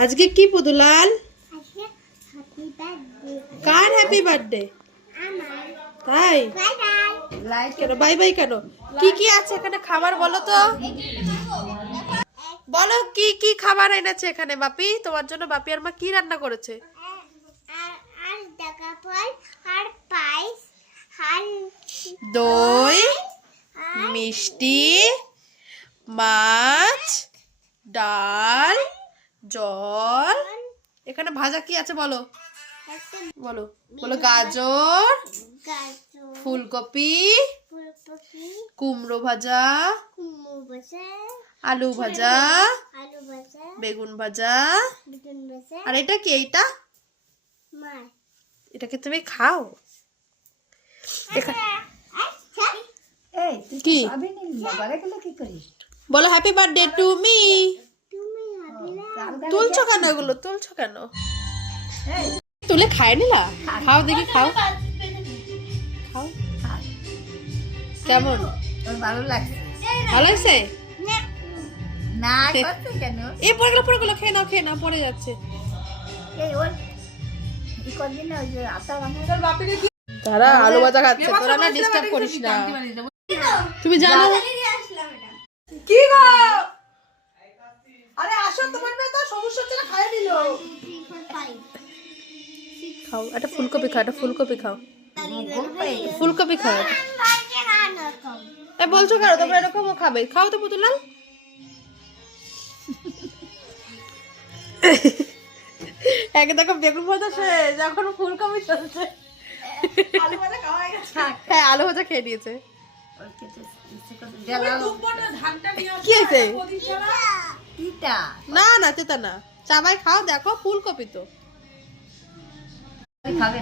আজকে কি পুতুলাল? কার happy birthday? তাই কেন বাই বাই কেন? কি কি আছে এখানে খাবার বলো তো? বলো কি কি খাবার এনেছে এখানে বাপি তোমার জন্য? বাপি আর মা কি রান্না করেছে? দই, মিষ্টি, মাছ, ডাল, জল। এখানে ভাজা কি আছে বলো? বলো বলো গাজর, ফুলকপি, কুমড়ো ভাজা, আলু ভাজা, বেগুন ভাজা। আর এটা কি? এইটা এটাকে তুমি খাও? কি বলো? Happy birthday to me. তুলছো কেন এগুলো? তুলছো কেন? তুলে খায় নিলা? খাও দেখি, খাও খাও। কেমন? ভালো লাগছে? ভালো লাগছে? না করতে কেন? এই পড়ে গেলো, পড়ে গেলো। খেয়ে নাও, খেয়ে নাও, পড়ে যাচ্ছে। এই ওর ই করবি না, ওই যে আটা বানাই। তারা আলু ভাজা খাচ্ছে, তোরা না ডিস্টার্ব করিস না। তুমি জানো কি গো? আরে আসো, তোমার মেয়ে তো সমস্যা হচ্ছে না, খাইয়ে নিল। খাও একটা ফুলকপি, খাও একটা ফুলকপি, খাও ফুলকপি, খাও। এ বলছো কেন? তোমরা এরকমও খাবে? খাও তো পুতুলাল। এক দেখো বেগুন ভাজা শেষ, এখন ফুলকপি চলছে। হ্যাঁ আলু ভাজা খেয়ে নিয়েছে। কি আছে? না না তেতা না, চাবাই খাও। দেখো ফুলকপি তো খাবে।